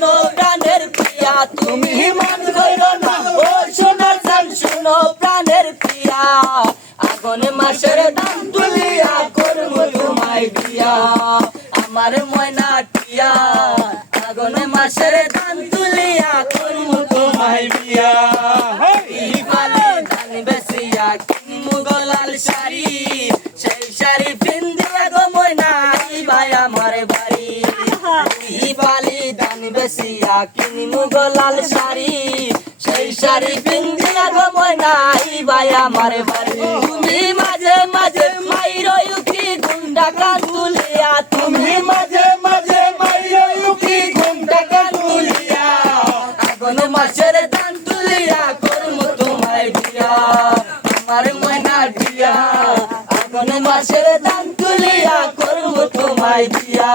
শুনো প্রাণের প্রিয়া তুমি মান কইরো না ও সোনার জান শুনো প্রাণের প্রিয়া আগুন মাসের দাম তুলিয়া করবো তোমায় বিয়া আমার ময়না টিয়া আগুন মাসের দাম তুলিয়া করবো তোমায় বিয়া পালে ধান বেসিয়া কিনবো গলাল শাড়ি সেই শাড়ি পিন্দিয়া গো ময়না ভাই আমার বাড়ি পালি ধান বেসিয়া কিনবো গলাল শাড়ি সেই শাড়ি পিন্দিয়া গো ময়না ভাই আমার বাড়ি তুমি মাঝে মাঝে মাইরো ইউকি গুন্ডা কান তুলিয়া তুমি মাঝে মাঝে মাইরো ইউকি গুন্ডা কান তুলিয়া আগুন মাসের দান তুলিয়া করমু তোমায় বিয়া আমার ময়না বিয়া আগুন মাসের দান তুলিয়া করমু তোমায় বিয়া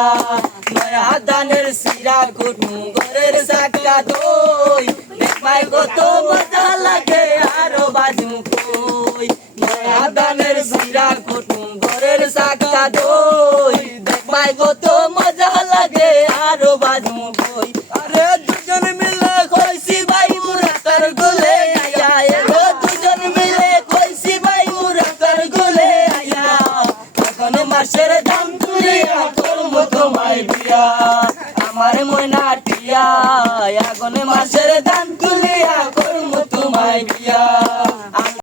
নয়া দানের সিরা কুটু ঘরের সাকা দই দেখবাই কত মজা লাগে আরো বাজু কই নয়া দানের সিরা কুটু ঘরের সাকা দই দেখবাই কত মজা লাগে আরো বাজু কই আরে দুজন মিলে কইছি ভাই মুরা তার গলে আয়া এগো দুজন মিলে কইছি ভাই মুরা তার গলে আয়া এখন মাসের দাম তুলিয়া করবো তোমায় বিয়া আমার ময়না টিয়া আগুন মাসের দান